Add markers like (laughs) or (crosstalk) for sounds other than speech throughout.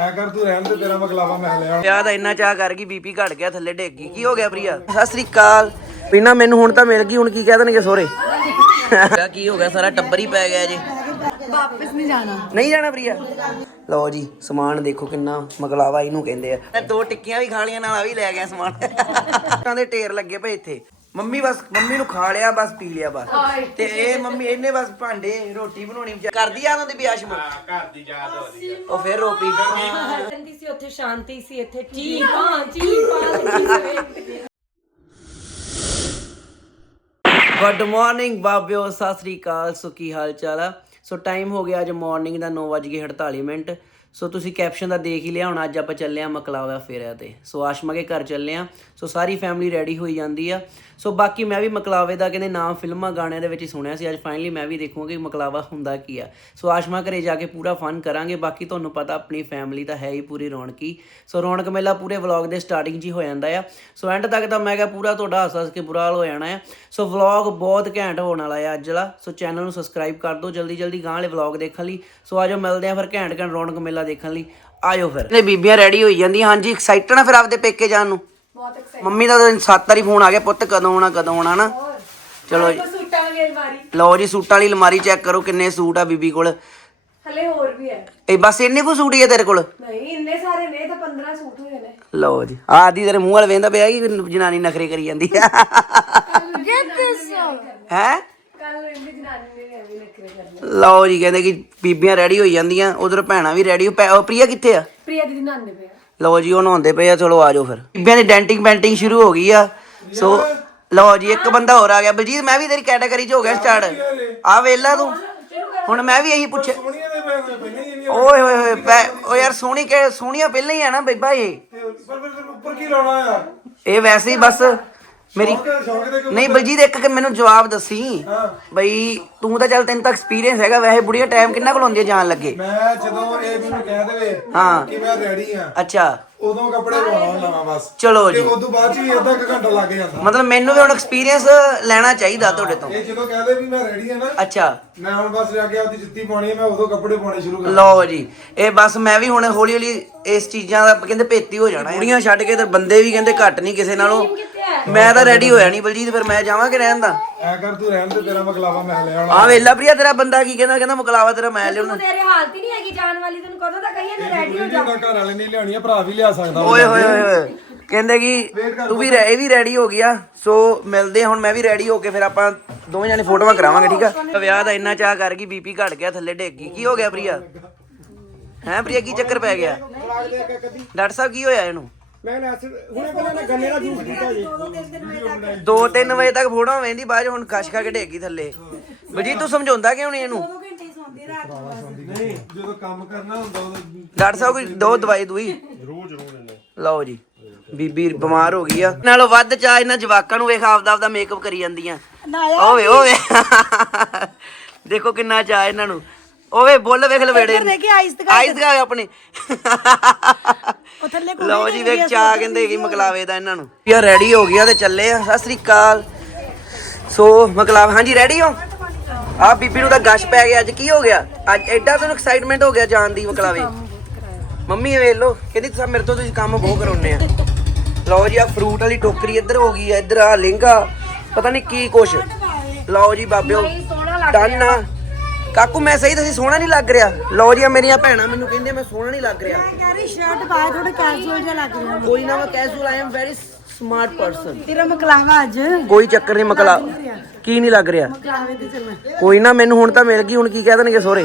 ਐ ਕਰ ਤੂੰ ਰਹਿਣ ਤੇ ਤੇਰਾ ਮਕਲਾਵਾ ਮੈਂ ਲੈ ਆਉਣਾ ਵਿਆਹ ਦਾ ਇੰਨਾ ਚਾਹ ਕਰ ਗਈ ਬੀਪੀ ਘਟ ਗਿਆ ਥੱਲੇ ਡਿੱਗ ਗਈ। ਕੀ ਹੋ ਗਿਆ ਪ੍ਰਿਆ? ਸਤਿ ਸ੍ਰੀ ਅਕਾਲ। ਪੀਨਾ ਮੈਨੂੰ ਹੁਣ ਤਾਂ ਮਿਲ ਗਈ ਹੁਣ ਕੀ ਕਹਿ ਦੇਣਗੇ ਸੋਰੇ ਕੀ ਹੋ ਗਿਆ? ਸਾਰਾ ਟੱਬਰ ਹੀ ਪੈ ਗਿਆ ਜੀ। ਵਾਪਸ ਨਹੀਂ ਜਾਣਾ। ਨਹੀਂ ਜਾਣਾ ਪ੍ਰਿਆ? ਲਓ ਜੀ ਸਮਾਨ ਦੇਖੋ ਕਿੰਨਾ ਮਗਲਾਵਾ ਇਹਨੂੰ ਕਹਿੰਦੇ ਆ। ਦੋ ਟਿੱਕੀਆਂ ਵੀ ਖਾ ਲੀਆਂ ਨਾਲ ਆ ਵੀ ਲੈ ਗਿਆ ਸਮਾਨ। ਟਾਂ ਦੇ ਢੇਰ ਲੱਗੇ ਪਏ ਇੱਥੇ। ਮੰਮੀ ਬਸ ਮੰਮੀ ਨੂੰ ਖਾ ਲਿਆ ਬਸ ਪੀ ਲਿਆ ਬਸ। ਤੇ ਇਹ ਮੰਮੀ ਇਹਨੇ ਬਸ ਭਾਂਡੇ ਰੋਟੀ ਬਣਾਉਣੀ ਵਿਚਾਰ- ਕਰਦੀ ਆ ਉਹਨਾਂ ਦੀ ਬਿਆਸ਼ਮ ਘਰ ਦੀ ਯਾਦ ਹੋ ਰਹੀ ਉਹ ਫਿਰ ਰੋ ਪੀ ਕਹਿੰਦੀ ਸੀ ਉੱਥੇ ਸ਼ਾਂਤੀ ਸੀ ਇੱਥੇ ਚੀਪਾਂ ਚੀਪਾਂ ਲੱਗੀ ਸਵੇਰ ਗੁੱਡ ਮਾਰਨਿੰਗ ਬਾਬਿਓ ਸਤਿ ਸ੍ਰੀ ਅਕਾਲ। ਸੋ ਕੀ ਹਾਲ ਚਾਲ ਆ? ਸੋ ਟਾਈਮ ਹੋ ਗਿਆ ਅੱਜ ਮਾਰਨਿੰਗ ਦਾ 9:48 ਮਿੰਟ। ਸੋ ਤੁਸੀਂ ਕੈਪਸ਼ਨ ਦਾ ਦੇਖ ਹੀ ਲਿਆ, ਹੁਣ ਅੱਜ ਆਪਾਂ ਚੱਲੇ ਆ ਮਕਲਾਵਾ ਫੇਰਿਆ ਤੇ। ਸੋ ਆਸ਼ਮਾ ਕੇ ਘਰ ਚੱਲੇ ਆ ਸੋ ਸਾਰੀ ਫੈਮਿਲੀ ਰੈਡੀ ਹੋਈ ਜਾਂਦੀ ਆ। ਸੋ ਬਾਕੀ ਮੈਂ ਵੀ ਮਕਲਾਵੇ ਦਾ ਕਹਿੰਦੇ ਨਾਮ ਫਿਲਮਾਂ ਗਾਣਿਆਂ ਦੇ ਵਿੱਚ ਹੀ ਸੁਣਿਆ ਸੀ। ਅੱਜ ਫਾਈਨਲੀ ਮੈਂ ਵੀ ਦੇਖੂੰਗਾ ਕਿ ਮਕਲਾਵਾ ਹੁੰਦਾ ਕੀ ਆ। ਸੋ ਆਸ਼ਮਾ ਘਰੇ ਜਾ ਕੇ ਪੂਰਾ ਫਨ ਕਰਾਂਗੇ। ਬਾਕੀ ਤੁਹਾਨੂੰ ਪਤਾ ਆਪਣੀ ਫੈਮਿਲੀ ਤਾਂ ਹੈ ਹੀ ਪੂਰੀ ਰੌਣਕੀ। ਸੋ ਰੌਣਕ ਮੇਲਾ ਪੂਰੇ ਵਲੌਗ ਦੇ ਸਟਾਰਟਿੰਗ 'ਚ ਹੀ ਹੋ ਜਾਂਦਾ ਆ। ਸੋ ਐਂਡ ਤੱਕ ਤਾਂ ਮੈਂ ਕਿਹਾ ਪੂਰਾ ਤੁਹਾਡਾ ਹੱਸ ਹੱਸ ਕੇ ਬੁਰਾ ਹਾਲ ਹੋ ਜਾਣਾ ਆ। ਸੋ ਵਲੌਗ ਬਹੁਤ ਘੈਂਟ ਹੋਣ ਵਾਲਾ ਆ ਅੱਜ ਵਾਲਾ। ਸੋ ਚੈਨਲ ਨੂੰ ਸਬਸਕ੍ਰਾਈਬ ਕਰ ਦਿਓ ਜਲਦੀ ਜਲਦੀ ਗਾਂ ਵਾਲੇ ਵਲੌਗ ਦੇਖਣ ਲਈ। ਸੋ ਆਜੋ ਮਿਲਦੇ ਆ ਫਿਰ ਘੈਂਟ ਘੈਂਟ ਰੌਣਕ ਮੇਲਾ ਦੇਖਣ ਲਈ ਆਜੋ ਫਿਰ। ਨੇ ਬੀਬੀਆਂ ਰੈਡੀ ਹੋਈ ਜਾਂਦੀਆਂ ਹਾਂਜੀ ਐਕਸਾਈਟਡ ਆ ਫਿਰ ਆਪਦੇ ਪੇਕੇ ਜਾਣ ਨੂੰ। ਬਹੁਤ ਐਕਸਾਈਟ ਮੰਮੀ ਦਾ ਤਾਂ ਸੱਤ ਵਾਰੀ ਫੋਨ ਆ ਗਿਆ ਪੁੱਤ ਕਦੋਂ ਆਉਣਾ ਕਦੋਂ ਆਉਣਾ ਨਾ ਚਲੋ ਜੀ। ਸੂਟਾਂ ਵਾਲੀ ਅਲਮਾਰੀ? ਲਓ ਜੀ ਸੂਟਾਂ ਵਾਲੀ ਅਲਮਾਰੀ ਚੈੱਕ ਕਰੋ ਕਿੰਨੇ ਸੂਟ ਆ ਬੀਬੀ ਕੋਲ। ਹਲੇ ਹੋਰ ਵੀ ਹੈ। ਇਹ ਬਸ ਇੰਨੇ ਕੋ ਸੂਟ ਹੀ ਆ ਤੇਰੇ ਕੋਲ? ਨਹੀਂ ਇੰਨੇ ਸਾਰੇ ਨੇ ਤਾਂ 15 ਸੂਟ ਹੋਏ ਨੇ। ਲਓ ਜੀ ਆਦੀ ਤੇਰੇ ਮੂੰਹ ਵਾਲ ਵੇਂਦਾ ਪਿਆ ਕਿ ਜਨਾਨੀ ਨਖਰੇ ਕਰੀ ਜਾਂਦੀ ਆ। ਹੈ? ਲਓ ਜੀ ਕਹਿੰਦੇ ਕਿ ਬੀਬੀਆਂ ਰੈਡੀ ਹੋਈ ਜਾਂਦੀਆਂ ਉਧਰ ਭੈਣਾਂ ਵੀ ਰੈਡੀ ਉਹ ਪ੍ਰਿਆ ਕਿੱਥੇ ਆ? ਪ੍ਰਿਆ ਦੀਦੀ ਨਾਂਦੇ ਪਿਆ ਲਓ ਜੀ ਉਹ ਨਹਾਉਂਦੇ ਪਏ ਆ ਚਲੋ ਆ ਜਾਓ ਫਿਰ। ਬੀਬੀਆਂ ਦੀ ਡੈਂਟਿੰਗ ਪੈਂਟਿੰਗ ਸ਼ੁਰੂ ਹੋ ਗਈ ਆ। ਸੋ ਲਓ ਜੀ ਇੱਕ ਬੰਦਾ ਹੋਰ ਆ ਗਿਆ। ਬਲਜੀਤ ਮੈਂ ਵੀ ਤੇਰੀ ਕੈਟਾਗਰੀ 'ਚ ਹੋ ਗਿਆ ਸਟਾਰਟ ਆ ਵੇਲਾ ਤੂੰ। ਹੁਣ ਮੈਂ ਵੀ ਇਹੀ ਪੁੱਛਿਆ। ਦੇ ਹੀ ਓਏ ਹੋਏ ਹੋਏ ਪੈ- ਓ ਯਾਰ ਸੋਹਣੀ ਕਿ ਸੋਹਣੀਆਂ ਪਹਿਲਾਂ ਹੀ ਆ ਨਾ ਬੇਬਾ ਇਹ। ਤੇ ਪਰ ਫਿਰ ਤੈਨੂੰ ਉੱਪਰ ਕੀ ਲਾਉਣਾ ਆ? ਇਹ ਵੈਸੇ ਹੀ ਬਸ ਮੇਰੀ ਸ਼ੌਕ ਸ਼ੌਕ ਦੇ ਕੋਈ ਨਹੀਂ ਬਲਜੀਤ ਇੱਕ ਕਿ ਮੈਨੂੰ ਜਵਾਬ ਦੱਸੀ। ਹਾਂ। ਬਈ ਤੂੰ ਤਾਂ ਚੱਲ ਤੈਨੂੰ ਤਾਂ ਐਕਸਪੀਰੀਅੰਸ ਹੈਗਾ ਵੈਸੇ ਬੁੜੀਆਂ ਟਾਈਮ ਕਿੰਨਾ ਕੋਲ ਹੁੰਦੀ ਜਾਣ ਲੱਗੇ? ਮੈਂ ਜਦੋਂ ਇਹ ਮੈਨੂੰ ਕਹਿ ਦੇਵੇ ਹਾਂ। ਕਿ ਮੈਂ ਰੈਡੀ ਆ ਅੱਛਾ। ਉਦੋਂ ਕੱਪੜੇ ਪਾਉਣਾ ਲਾਵਾਂ ਬਸ। ਚਲੋ ਤੇ ਜੀ। ਉਦੋਂ ਬਾਅਦ ਚ ਵੀ ਅੱਧਾ ਕੁ ਘੰਟਾ ਲੱਗ ਜਾਂਦਾ। ਮਤਲਬ ਮੈਨੂੰ ਵੀ ਹੁਣ ਐਕਸਪੀਰੀਅੰਸ ਲੈਣਾ ਚਾਹੀਦਾ ਤੁਹਾਡੇ ਤੋਂ। ਇਹ ਜਦੋਂ ਕਹਦੇ ਵੀ ਮੈਂ ਰੈਡੀ ਆ ਨਾ ਅੱਛਾ। ਮੈਂ ਹੁਣ ਬਸ ਜਾ ਕੇ ਆਪਦੀ ਜੁੱਤੀ ਪਾਉਣੀ ਆ ਮੈਂ ਉਦੋਂ ਕੱਪੜੇ ਪਾਉਣੇ ਸ਼ੁਰੂ ਕਰ ਲਓ ਜੀ। ਇਹ ਬਸ ਮੈਂ ਵੀ ਹੁਣ ਹੌਲੀ ਹੌਲੀ ਇਸ ਚੀਜ਼ਾਂ ਦਾ ਕਹਿੰਦੇ ਭੇਤੀ ਹੋ ਜਾਣਾ ਹੈ। ਬੁੜੀਆਂ ਛੱਡ ਕੇ ਤੇ ਬੰਦੇ ਵੀ ਕਹਿੰਦੇ ਘੱਟ ਨਹੀਂ ਕਿਸੇ ਨਾਲੋਂ। ਮੈਂ ਤਾਂ ਰੈਡੀ ਹੋਇਆ ਨਹੀਂ ਬਲਜੀਤ ਫਿਰ ਮੈਂ ਜਾਵਾਂ ਕਿ ਰਹਿਣ ਦਾ? ਐ ਕਰ ਤੂੰ ਰਹਿਣ ਤੇ ਤੇਰਾ ਮਕਲਾਵਾ ਮੈਂ ਲੈ ਆਉਣਾ। ਆ ਵੇਲਾ ਪ੍ਰਿਆ ਤੇਰਾ ਬੰਦਾ ਕੀ ਕਹਿੰਦਾ? ਕਹਿੰਦਾ ਮੁਕਲਾਵਾ ਤੇਰਾ ਮੈਂ ਲਿਆਉਣਾ ਤੇਰੇ ਹਾਲਤ ਹੀ ਨਹੀਂ ਹੈਗੀ ਜਾਣ ਵਾਲੀ ਤੈਨੂੰ ਕਦੋਂ ਤਾਂ ਕਹੀਏ ਨਾ ਰੈਡੀ ਹੋ ਜਾ ਜਿੰਦਾ ਘਰ ਵਾਲੇ ਨਹੀਂ ਲਿਆਉਣੀ ਆ ਭਰਾ ਵੀ ਲਿਆ ਸਕਦਾ। ਓਏ ਹੋਏ ਹੋਏ ਹੋਏ ਕਹਿੰਦੇ ਕਿ ਤੂੰ ਵੀ ਰੈ- ਇਹ ਵੀ ਰੈਡੀ ਹੋ ਗਿਆ। ਸੋ ਮਿਲਦੇ ਹੁਣ ਮੈਂ ਵੀ ਰੈਡੀ ਹੋ ਕੇ ਫਿਰ ਆਪਾਂ ਦੋਵੇਂ ਜਾਨੇ ਫੋਟੋਆਂ ਕਰਾਵਾਂਗੇ ਠੀਕ ਆ? ਵਿਆਹ ਦਾ ਇੰਨਾ ਚਾਹ ਕਰ ਗਈ ਬੀਪੀ ਘਟ ਗਿਆ ਥੱਲੇ ਡਿੱਗ ਗਈ। ਕੀ ਹੋ ਗਿਆ ਪ੍ਰਿਆ? ਹੈ ਪ੍ਰਿਆ ਕੀ ਚੱਕਰ ਪੈ ਗਿਆ? ਡਾਕਟਰ ਸਾਹਿਬ ਕੀ ਹੋਇਆ ਇਹਨੂੰ? ਮੈਂ ਹੁਣੇ ਪਹਿਲਾਂ ਨਾ ਗੰਨੇ ਦਾ ਜੂਸ ਪੀਤਾ ਜੀ। 2-3 ਵਜੇ ਤੱਕ ਫੋਟੋ ਵੇਂਦੀ ਬਾਅਦ 'ਚ ਹੁਣ ਕਸ਼ ਖਾ ਕੇ ਡਿੱਗ ਥੱਲੇ। ਬਜੀ ਤੂੰ ਸਮਝਾਉਂਦਾ ਕਿਉਂ ਨਹੀਂ ਇਹਨੂੰ? ਨਹੀਂ ਜਦੋਂ ਕੰਮ ਕਰਨਾ ਹੁੰਦਾ ਉਦੋਂ ਡਾਕਟਰ ਸਾਹਿਬ ਕੋਈ ਦੋ ਦਵਾਈ ਦੂਈ ਰੋਜ਼ ਰੋਜ਼ ਲਓ ਜੀ ਬੀਬੀ ਬਿਮਾਰ ਹੋ ਗਈ ਆ। ਨਾਲੋਂ ਵੱਧ ਚਾਹ ਇਹਨਾਂ ਜਵਾਕਾਂ ਨੂੰ ਵੇਖ ਆਪਦਾ ਆਪਦਾ ਮੇਕਅਪ ਕਰੀ ਜਾਂਦੀਆਂ। ਓਏ ਓਏ। ਦੇਖੋ ਕਿੰਨਾ ਚਾਹ ਇਹਨਾਂ ਨੂੰ। ਓਏ ਬੁੱਲ ਵੇਖ ਲਵੇੜੇ ਦੇਖੀ ਆਈਸ ਦਿਖਾ ਆਈਸ ਦਿਖਾਓ ਆਪਣੀ। ਉਹ ਥੱਲੇ ਲਓ ਜੀ ਵੇਖ ਚਾਹ ਕਹਿੰਦੇ ਕਿ ਮਕਲਾਵੇ ਦਾ ਇਹਨਾਂ ਨੂੰ। ਯਾ ਰੈਡੀ ਹੋ ਗਿਆ ਤੇ ਚੱਲੇ ਆ। ਸਤਿ ਸ੍ਰੀ ਅਕਾਲ। ਸੋ ਮਕਲਾਵਾ ਹਾਂਜੀ ਰੈਡੀ ਹੋ? ਆ ਬੀਬੀ ਨੂੰ ਤਾਂ ਗਸ਼ ਪੈ ਗਿਆ। ਅੱਜ ਕੀ ਹੋ ਗਿਆ? ਅੱਜ ਐਡਾ ਤੁਹਾਨੂੰ ਐਕਸਾਈਟਮੈਂਟ ਹੋ ਗਿਆ ਜਾਣ ਦੀ ਮਕਲਾਵੇ। ਮੰਮੀ ਵੇਖ ਲੋ ਕਹਿੰਦੀ ਤੁਸੀਂ ਮੇਰੇ ਤੋਂ ਤੁਸੀਂ ਕੰਮ ਬਹੁਤ ਕਰਾਉਨੇ ਆ। ਲਓ ਜੀ ਆ ਫਰੂਟ ਵਾਲੀ ਟੋਕਰੀ ਇੱਧਰ ਹੋ ਗਈ ਆ। ਇੱਧਰ ਆ ਲਹਿੰਗਾ। ਪਤਾ ਨਹੀਂ ਕੀ ਕੁਛ। ਲਓ ਜੀ ਬਾਬਿਓ। ਡਨ ਆ। ਕਾਕੂ ਮੈਂ ਸਹੀ ਤੁਸੀਂ ਸੋਹਣਾ ਨਹੀਂ ਲੱਗ ਰਿਹਾ। ਲਓ ਜੀ ਮੇਰੀਆਂ ਭੈਣਾਂ ਮੈਨੂੰ ਕਹਿੰਦੇ ਮੈਂ ਸੋਹਣਾ ਨਹੀਂ ਲੱਗ ਰਿਹਾ। ਕਹਿ ਰਹੀ ਸ਼ਰਟ ਪਾਏ ਥੋੜਾ ਕੈਜੂਅਲ ਜਿਹਾ ਲੱਗ ਰਿਹਾ ਕੋਈ ਨਾ ਮੈਂ casual I am very smart person ਤੇਰਾ ਮਕਲਾਵਾ ਅੱਜ। ਕੋਈ ਚੱਕਰ ਨਹੀਂ ਮਕਲਾ ਕੀ ਨਹੀਂ ਲੱਗ ਰਿਹਾ? ਮਕਲਾਵੇ ਤੇ ਚੱਲਣਾ ਕੋਈ ਨਾ ਮੈਨੂੰ ਹੁਣ ਤਾਂ ਮਿਲ ਗਈ ਹੁਣ ਕੀ ਕਹਿ ਦੇਣਗੇ ਸੋਰੇ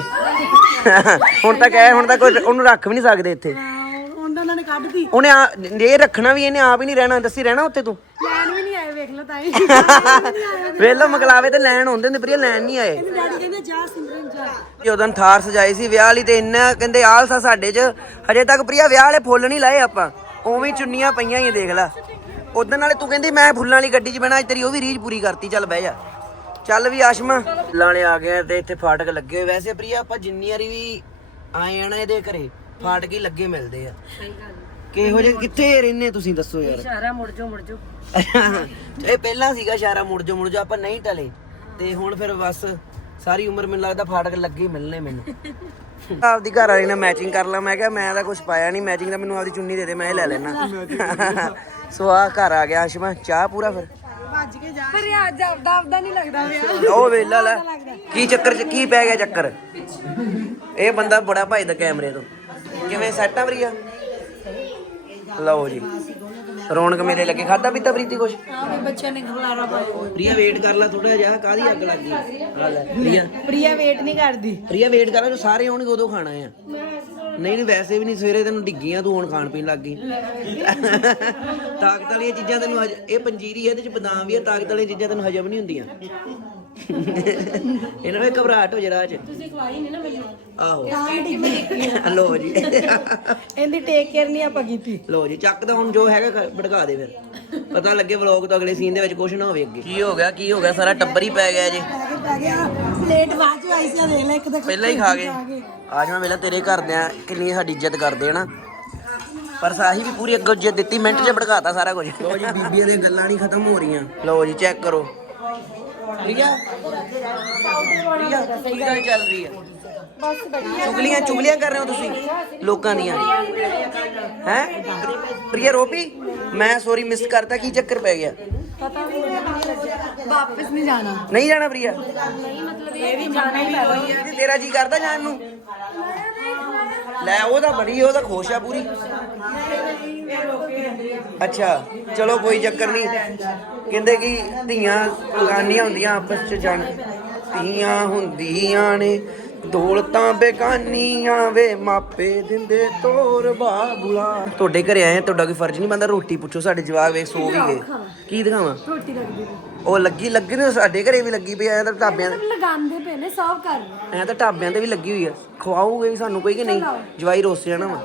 ਹੁਣ ਤਾਂ ਕਹਿ ਹੁਣ ਤਾਂ ਕੋਈ ਉਹਨੂੰ ਰੱਖ ਵੀ ਨਹੀਂ ਸਕਦੇ ਇੱਥੇ। ਉਹਨਾਂ ਨੇ ਕੱਢਦੀ ਉਹਨੇ ਆ ਇਹ ਰੱਖਣਾ ਵੀ ਇਹਨੇ ਆਪ ਹੀ ਨਹੀਂ ਰਹਿਣਾ ਦੱਸੀ ਰਹਿਣਾ ਉੱਥੇ ਤੂੰ? ਲੈਣ ਵੀ (laughs) ਵੇਖ ਲਓ ਤਾਈ। ਵੇਲੋ ਮਕਲਾਵੇ ਤੇ ਲੈਣ ਆਉਂਦੇ ਨੇ ਪ੍ਰਿਆ ਲੈਣ ਨਹੀਂ ਆਏ। ਡੈਡੀ ਕਹਿੰਦੇ ਜਾ ਸਿਮਰਨ ਜਾ। ਜਦੋਂ ਥਾਰ ਸਜਾਈ ਸੀ ਵਿਆਹ ਵਾਲੀ ਤੇ ਇੰਨਾ ਕਹਿੰਦੇ ਆਲਸਾ ਸਾਡੇ 'ਚ। ਹਜੇ ਤੱਕ ਪ੍ਰਿਆ ਵਿਆਹ ਵਾਲੇ ਫੁੱਲ ਨਹੀਂ ਲਾਏ ਆਪਾਂ। ਉਵੇਂ ਹੀ ਚੁੰਨੀਆਂ ਪਈਆਂ ਹੀ ਆ, ਦੇਖ ਲੈ। ਉਦੋਂ ਨਾਲੇ ਤੂੰ ਕਹਿੰਦੀ ਮੈਂ ਫੁੱਲਾਂ ਵਾਲੀ ਗੱਡੀ 'ਚ ਬਹਿਣਾ ਅੱਜ ਤੇਰੀ ਉਹ ਵੀ ਰੀਝ ਪੂਰੀ ਕਰਤੀ ਚੱਲ ਬਹਿ ਜਾ। ਚੱਲ ਵੀ ਆਸ਼ਮਾ। ਲਾਣੇ ਆ ਗਏ ਆ ਤੇ ਇੱਥੇ ਫਾਟਕ ਲੱਗੇ ਹੋਏ। ਵੈਸੇ ਪ੍ਰਿਆ ਆਪਾਂ ਜਿੰਨੀ ਵਾਰੀ ਵੀ ਆਏ ਆ ਨਾ ਇਹਦੇ ਘਰੇ ਫਾਟਕ ਹੀ ਲੱਗੇ ਮਿਲਦੇ ਆ। ਸਹੀ ਗੱਲ। ਕਿਹੋ ਜਿਹੇ ਕਿੱਥੇ ਰਹਿੰਦੇ ਤੁਸੀਂ ਦੱਸੋ ਯਾਰ। ਇਸ਼ਾਰਾ ਮੁੜ ਜਾ ਮੁੜ ਜਾ ਇਹ ਪਹਿਲਾਂ ਸੀਗਾ ਇਸ਼ਾਰਾ ਮੁੜ ਜਾ ਮੁੜ ਜਾ ਆਪਾਂ ਨਹੀਂ ਟਲੇ। ਤੇ ਹੁਣ ਫਿਰ ਬਸ ਸਾਰੀ ਉਮਰ ਮੈਨੂੰ ਲੱਗਦਾ ਫਾਟਕ ਲੱਗੇ ਹੀ ਮਿਲਣੇ ਮੈਨੂੰ। ਆਪਦੀ ਘਰ ਵਾਲੀ ਨਾਲ ਮੈਚਿੰਗ ਕਰ ਲਾ। ਮੈਂ ਕਿਹਾ ਮੈਂ ਤਾਂ ਕੁਝ ਪਾਇਆ ਨਹੀਂ। ਮੈਚਿੰਗ ਦਾ ਮੈਨੂੰ ਆਪਦੀ ਚੁੰਨੀ ਦੇ ਦੇ ਮੈਂ ਇਹ ਲੈ ਲੈਣਾ ਸੋ ਆ ਘਰ ਆ ਗਿਆ ਆਸ਼ਮਾ ਚਾਹ ਪੂਰਾ ਫਿਰ? ਭੱਜ ਕੇ ਜਾ ਪਰ ਅੱਜ ਆਪਦਾ ਆਪਦਾ ਨਹੀਂ ਲੱਗਦਾ ਪਿਆ। ਉਹ ਵੇਲਾ ਲੈ। ਕੀ ਚੱਕਰ ਚ ਕੀ ਪੈ ਗਿਆ ਚੱਕਰ? ਇਹ ਬੰਦਾ ਬੜਾ ਭਜਦਾ ਕੈਮਰੇ ਤੋਂ। ਕਿਵੇਂ ਸੈੱਟ ਆ ਵਰੀਆ ਲਓ ਜੀ। ਰੌਣਕ ਮੇਲੇ ਲੱਗੇ। ਖਾਦਾ ਪੀਤਾ ਪ੍ਰੀਤੀ ਕੁਛ? ਆਵੇ ਬੱਚਿਆਂ ਨੇ ਖਲਾਰਾ ਪਾਇਆ। ਪ੍ਰਿਆ ਵੇਟ ਕਰ ਲੈ ਥੋੜਾ ਜਿਹਾ। ਕਾਦੀ ਅੱਗ ਲੱਗੀ ਆ ਲੈ ਪ੍ਰਿਆ। ਪ੍ਰਿਆ ਵੇਟ ਨਹੀਂ ਕਰਦੀ। ਪ੍ਰਿਆ ਵੇਟ ਕਰ ਲੈ ਜੋ ਸਾਰੇ ਆਉਣਗੇ ਉਦੋਂ ਖਾਣਾ ਆ। ਨਹੀਂ ਨਹੀਂ ਵੈਸੇ ਵੀ ਨਹੀਂ ਸਵੇਰੇ ਤੈਨੂੰ ਡਿੱਗੀਆਂ ਤੂੰ ਹੁਣ ਖਾਣ ਪੀਣ ਲੱਗ ਗਈ। ਤਾਕਤ ਵਾਲੀਆਂ ਚੀਜ਼ਾਂ ਤੈਨੂੰ ਇਹ ਪੰਜੀਰੀ ਹੈ ਇਹਦੇ ਚ ਬਦਾਮ ਵੀ ਹੈ ਤਾਕਤ ਵਾਲੀਆਂ ਚੀਜ਼ਾਂ ਤੈਨੂੰ ਹਜਮ ਨਹੀਂ ਹੁੰਦੀਆਂ। (laughs) ਇਹਨਾਂ ਵਿੱਚ ਘਬਰਾਹਟ ਹੋ ਜਰਾ ਚ। ਤੁਸੀਂ ਖਵਾਈ ਨਹੀਂ ਨਾ ਮੈਨੂੰ ਆਹੋ। (laughs) ਲੋ ਜੀ। ਇਹਦੀ ਟੇਕ ਕੇਅਰ ਨਹੀਂ ਆਪਾਂ ਕੀਤੀ। ਲੋ ਜੀ ਚੱਕ ਦਾ ਹੁਣ ਜੋ ਹੈਗਾ ਭੜਕਾ ਦੇ ਫਿਰ। ਪਤਾ ਲੱਗੇ ਵਲੌਗ ਤੋਂ ਅਗਲੇ ਸੀਨ ਦੇ ਵਿੱਚ ਕੁਝ ਨਾ ਹੋਵੇ ਅੱਗੇ। ਕੀ ਹੋ ਗਿਆ ਕੀ ਹੋ ਗਿਆ? ਸਾਰਾ ਟੱਬਰ ਹੀ ਪੈ ਗਿਆ ਜੀ। ਪੈ ਕੇ ਪੈ ਗਿਆ ਪਲੇਟ ਬਾਅਦ ਚ ਆਈ ਸੀ ਆ ਦੇਖ ਲੈ ਇੱਕ ਤਾਂ ਪਹਿਲਾਂ ਹੀ ਖਾ ਗਏ। ਆਜ ਮੈਂ ਵੇਲਾ ਤੇਰੇ ਘਰਦਿਆਂ ਕਿੰਨੀ ਸਾਡੀ ਇੱਜ਼ਤ ਕਰਦੇ ਨਾ। ਪਰ ਸਾਹੀ ਵੀ ਪੂਰੀ ਅੱਗੋਂ ਇੱਜ਼ਤ ਦਿੱਤੀ ਮਿੰਟ 'ਚ ਭੜਕਾਤਾ ਸਾਰਾ ਕੁਝ। ਲੋ ਜੀ ਬੀਬੀਆਂ ਦੀਆਂ ਗੱਲਾਂ ਨਹੀਂ ਖਤਮ ਹੋ ਰਹੀਆਂ। ਲੋ ਜੀ ਚੈੱਕ ਕਰੋ। ਠੀਕ ਹੈ ਕੀ ਗੱਲ ਚੱਲ ਰਹੀ ਬਸ ਬੜੀਆ ਚੁਗਲੀਆਂ ਚੁਗਲੀਆਂ ਕਰ ਰਹੇ ਹੋ ਤੁਸੀਂ? ਲੋਕਾਂ ਦੀਆਂ। ਹੈ? ਪ੍ਰਿਆ ਰੋਪੀ ਮੈਂ ਸੌਰੀ ਮਿਸ ਕਰਤਾ ਕੀ ਚੱਕਰ ਪੈ ਗਿਆ? ਵਾਪਸ ਨਹੀਂ ਜਾਣਾ। ਨਹੀਂ ਜਾਣਾ ਪ੍ਰਿਆ? ਇਹ ਵੀ ਜਾਣਾ ਹੀ ਪੈਣਾ। ਤੇ ਤੇਰਾ ਜੀ ਕਰਦਾ ਜਾਣ ਨੂੰ? ਲੈ ਉਹ ਤਾਂ ਬੜੀ ਉਹ ਤਾਂ ਖੁਸ਼ ਆ ਪੂਰੀ। ਅੱਛਾ ਚਲੋ ਕੋਈ ਚੱਕਰ ਨਹੀਂ। ਕਹਿੰਦੇ ਕਿ ਧੀਆਂ ਬਗਾਨੀਆਂ ਹੁੰਦੀਆਂ ਆਪਸ ਚ ਜਾਣ। ਧੀਆਂ ਹੁੰਦੀਆਂ ਨੇ ਦੌਲਤਾਂ ਬੇਗਾਨੀਆਂ ਵੇ ਮਾਪੇ ਦਿੰਦੇ ਤੋਰ ਬਾਬੂਲਾ। ਤੁਹਾਡੇ ਘਰੇ ਆਏ ਆ, ਤੁਹਾਡਾ ਕੋਈ ਫਰਜ਼ ਨਹੀਂ ਬੰਦਾ ਰੋਟੀ ਪੁੱਛੋ ਸਾਡੇ ਜਵਾਕ ਵੇਖ ਸੋ ਵੀ ਗਏ। ਕੀ ਦਿਖਾਵਾਂ? ਰੋਟੀ ਲੱਗਦੀ ਉਹ ਲੱਗੀ ਲੱਗੀ ਨੇ ਸਾਡੇ ਘਰੇ ਵੀ ਲੱਗੀ ਪਈ ਐ ਤਾਂ ਢਾਬਿਆਂ ਤੇ ਲਗਾਉਂਦੇ ਪਏ ਨੇ ਸਭ ਕਰ ਐ ਤਾਂ ਢਾਬਿਆਂ ਤੇ ਵੀ ਲੱਗੀ ਹੋਈ ਆ। ਖਵਾਓਗੇ ਵੀ ਸਾਨੂੰ ਕੋਈ ਕਿ ਨਹੀਂ? ਜਵਾਈ ਰੋਸ ਜਾਣਾ ਵਾ।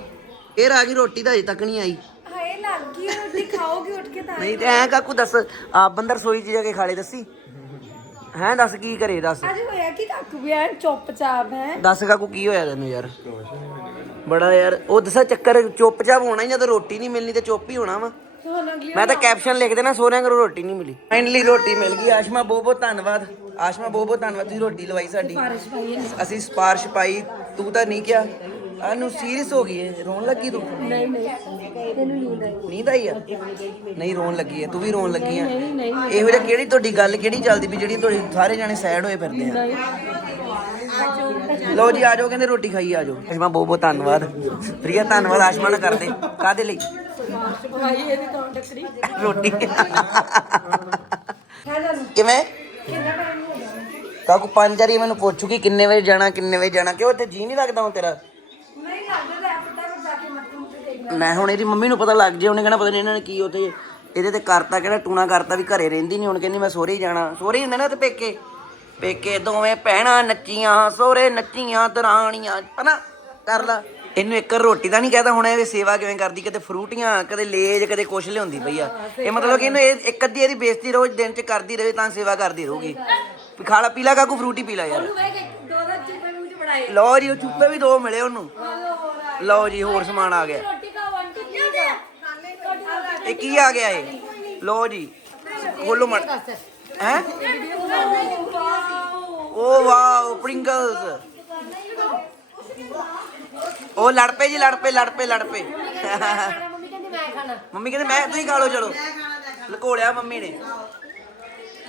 ਇਹ ਆ ਗਈ ਰੋਟੀ ਤਾਂ ਅਜੇ ਤੱਕ ਨਹੀਂ ਆਈ। ਹਾਏ ਲੱਗ ਗਈ ਰੋਟੀ ਖਾਓਗੇ ਉੱਠ ਕੇ ਤਾਂ। ਨਹੀਂ ਤੇ ਐ ਕਾਕੂ ਦੱਸ ਆਪ ਬੰਦਰ ਸੋਈ ਚ ਜਾ ਕੇ ਖਾ ਲੈ ਦੱਸੀ? ਹੈਂ ਦੱਸ ਕੀ ਕਰੇ ਦੱਸ। ਅੱਜ ਹੋਇਆ ਕੀ ਕਾਕੂ ਵੀ ਐਨ ਚੁੱਪਚਾਪ ਹੈ? ਦੱਸ ਕਾਕੂ ਕੀ ਹੋਇਆ ਤੈਨੂੰ ਯਾਰ? ਬੜਾ ਯਾਰ ਉਹ ਦੱਸਾ ਚੱਕਰ ਚੁੱਪਚਾਪ ਹੋਣਾ ਹੀ ਜਦੋਂ ਰੋਟੀ ਨਹੀਂ ਮਿਲਣੀ ਤੇ ਚੁੱਪ ਹੀ ਹੋਣਾ ਵਾ। ਹੁਣ ਅਗਲੀ ਮੈਂ ਤਾਂ ਕੈਪਸ਼ਨ ਲਿਖ ਦੇਣਾ ਸੋਹਰਿਆਂ ਕਰੋ ਰੋਟੀ ਨਹੀਂ ਮਿਲੀ। ਫਾਈਨਲੀ ਰੋਟੀ ਮਿਲ ਗਈ ਆਸ਼ਮਾ ਬਹੁਤ ਬਹੁਤ ਧੰਨਵਾਦ। ਆਸ਼ਮਾ ਬਹੁਤ ਬਹੁਤ ਧੰਨਵਾਦ ਤੁਸੀਂ ਰੋਟੀ ਲਵਾਈ ਸਾਡੀ। ਅਸੀਂ ਸਪਾਰਸ਼ ਪਾਈ ਤੂੰ ਤਾਂ ਨਹੀਂ ਕਿਹਾ। ਅਨੂ ਸੀਰੀਅਸ ਹੋ ਗਈ ਹੈ ਰੋਣ ਲੱਗੀ ਤੂੰ? ਨਹੀਂ ਨਹੀਂ ਤੈਨੂੰ ਨੀਂਦ ਆਈ ਨੀਂਦ ਆਈ ਆ? ਨਹੀਂ, ਰੋਣ ਲੱਗੀ ਹੈ ਤੂੰ ਵੀ ਰੋਣ ਲੱਗੀ ਆ। ਇਹੋ ਜਿਹਾ ਕਿਹੜੀ ਤੁਹਾਡੀ ਗੱਲ, ਕਿਹੜੀ ਚੱਲਦੀ ਵੀ ਜਿਹੜੀ ਤੁਹਾਡੇ ਸਾਰੇ ਜਾਣੇ ਸੈਡ ਹੋਏ ਫਿਰਦੇ ਆ? ਲੋ ਜੀ ਆਜੋ ਕਹਿੰਦੇ ਰੋਟੀ ਖਾਈ ਆਜੋ ਆਸ਼ਮਾ ਬਹੁਤ ਬਹੁਤ ਧੰਨਵਾਦ। ਪ੍ਰਿਆ, ਧੰਨਵਾਦ ਆਸ਼ਮਾ ਨਾਲ ਕਰਦੇ। ਕਾਦੇ ਲਈ? ਰੋਟੀ। ਕਿਵੇਂ? ਕਾਕੂ, ਪੰਜ ਵਾਰੀ ਮੈਨੂੰ ਪੁੱਛੂਗੀ ਕਿੰਨੇ ਵਜੇ ਜਾਣਾ, ਕਿੰਨੇ ਵਜੇ ਜਾਣਾ, ਕਿਉਂ ਇੱਥੇ ਜੀ ਨਹੀਂ ਲੱਗਦਾ ਹੁਣ ਤੇਰਾ ਨਹੀਂ ਲੱਗਦਾ ਲੈ ਪਤਾ ਕਰ ਜਾ ਕੇ ਮੱਥੇ ਮੈਂ ਹੁਣ ਇਹਦੀ ਮੰਮੀ ਨੂੰ ਪਤਾ ਲੱਗ ਜੇ ਉਹਨੇ ਕਹਿਣਾ ਪਤਾ ਨਹੀਂ ਇਹਨਾਂ ਨੇ ਕੀ ਉੱਥੇ ਇਹਦੇ ਤੇ ਕਰਤਾ ਕਿਹੜਾ ਟੂਣਾ ਕਰਤਾ ਵੀ ਘਰੇ ਰਹਿੰਦੀ ਨਹੀਂ ਹੁਣ ਕਹਿੰਦੀ ਮੈਂ ਸੋਹਰੇ ਹੀ ਜਾਣਾ। ਸੋਹਰੇ ਹੁੰਦੇ ਨਾ ਤੇ ਪੇਕੇ। ਪੇਕੇ ਦੋਵੇਂ ਭੈਣਾਂ ਨੱਚੀਆਂ ਸੋਹਰੇ ਨੱਚੀਆਂ ਦਰਾਣੀਆਂ ਹਨਾ ਕਰ ਲਾ। ਇਹਨੂੰ ਇੱਕ ਰੋਟੀ ਦਾ ਨਹੀਂ ਕਹਦਾ ਹੁਣ ਇਹ ਸੇਵਾ ਕਿਵੇਂ ਕਰਦੀ ਕਦੇ ਫਰੂਟੀਆਂ ਕਦੇ ਲੇਜ ਕਦੇ ਕੁਛ ਲਿਆਉਂਦੀ ਪਈ ਆ। ਇਹ ਮਤਲਬ ਕਿ ਇਹਨੂੰ ਇਹ ਇੱਕ ਅੱਧੀ ਇਹਦੀ ਬੇਇੱਜ਼ਤੀ ਰੋਜ਼ ਦਿਨ ਚ ਕਰਦੀ ਰਹੇ ਤਾਂ ਸੇਵਾ ਕਰਦੀ ਰਹੂਗੀ। ਵੀ ਖਾ ਲਾ ਪੀ ਲਾ ਕਾਕੂ ਫਰੂਟੀ ਪੀ ਲਾ ਯਾਰ। ਲਓ ਜੀ ਉਹ ਚੁੱਪੇ ਵੀ ਦੋ ਮਿਲੇ ਉਹਨੂੰ। ਲਓ ਜੀ ਹੋਰ ਸਮਾਨ ਆ ਗਿਆ। ਇਹ ਕੀ ਆ ਗਿਆ ਇਹ? ਲੋ ਜੀ ਖੋਲੋ ਮੜ ਹੈ? ਓ ਵਾਓ ਪ੍ਰਿੰਗਲਸ ਉਹ ਲੜ ਪਏ ਜੀ ਲੜ ਪਏ ਲੜ ਪਏ ਲੜ ਪਏ। ਮੰਮੀ ਕਹਿੰਦੀ ਮੈਂ ਖਾਣਾ ਮੰਮੀ ਕਹਿੰਦੇ ਮੈਂ ਤੁਸੀਂ ਖਾ ਲਓ ਚਲੋ। ਲਕੋਲਿਆ ਮੰਮੀ ਨੇ।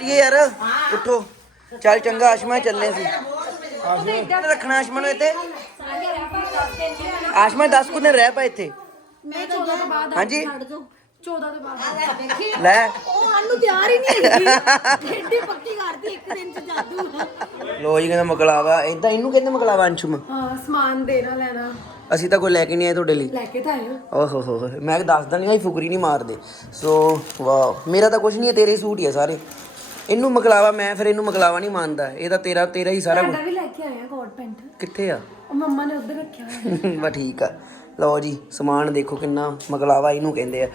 ਇਹ ਯਾਰ ਉੱਠੋ। ਚੱਲ ਚੰਗਾ ਆਸ਼ਮਾ ਚੱਲੇ ਸੀ ਆਸ਼ਮਾ ਰੱਖਣਾ ਆਸ਼ਮਾ ਨੂੰ ਇੱਥੇ? ਆਸ਼ਮਾ 10 ਕੁ ਦਿਨ ਰਹਿ ਪਾ ਇੱਥੇ। ਮੈਂ 14 ਤੋਂ ਬਾਅਦ ਹਾਂਜੀ। 14 ਤੋਂ ਬਾਅਦ ਲੈ ਉਹ ਆਨੂੰ ਤਿਆਰ ਹੀ ਨਹੀਂ ਹੈਗੀ। (laughs) ਏਡੀ ਪੱਕੀ ਕਰਦੀ ਇੱਕ ਦਿਨ ਚ ਜਾਦੂ। ਲੋ ਜੀ ਕਹਿੰਦਾ ਮਕਲਾਵਾ ਇਦਾਂ ਇਹਨੂੰ ਕਹਿੰਦੇ ਮਕਲਾਵਾ ਅੰਸ਼ੁਮ। ਹਾਂ ਸਮਾਨ ਦੇਣਾ ਲੈਣਾ। ਅਸੀਂ ਤਾਂ ਕੋਈ ਲੈ ਕੇ ਨਹੀਂ ਆਏ ਤੁਹਾਡੇ ਲਈ। ਲੈ ਕੇ ਤਾਂ ਆਇਓ ਓਹੋ ਹੋ ਹੋ। ਮੈਂ ਕਿ ਦੱਸਦਾ ਨਹੀਂ ਆਈ ਫੁਕਰੀ ਨਹੀਂ ਮਾਰਦੇ। So wow. ਮੇਰਾ ਤਾਂ ਕੁਝ ਨਹੀਂ ਹੈ ਤੇਰੇ ਸੂਟ ਹੀ ਆ ਸਾਰੇ। ਇਹਨੂੰ ਮਕਲਾਵਾ ਮੈਂ ਫਿਰ ਇਹਨੂੰ ਮਕਲਾਵਾ ਨਹੀਂ ਮੰਨਦਾ। ਇਹ ਤਾਂ ਤੇਰਾ ਤੇਰਾ ਹੀ ਸਾਰਾ ਕੁਝ ਸਾਡਾ ਵੀ ਲੈ ਕੇ ਆਇਆ ਕੋਟ ਪੈਂਟ। ਕਿੱਥੇ ਆ? ਉਹ ਮੰਮਾ ਨੇ ਉੱਧਰ ਰੱਖਿਆ ਹੋਇਆ। (laughs) ਬਸ ਠੀਕ ਆ। ਲਓ ਜੀ ਸਮਾਨ ਦੇਖੋ ਕਿੰਨਾ ਮਕਲਾਵਾ ਇਹਨੂੰ ਕਹਿੰਦੇ ਆ।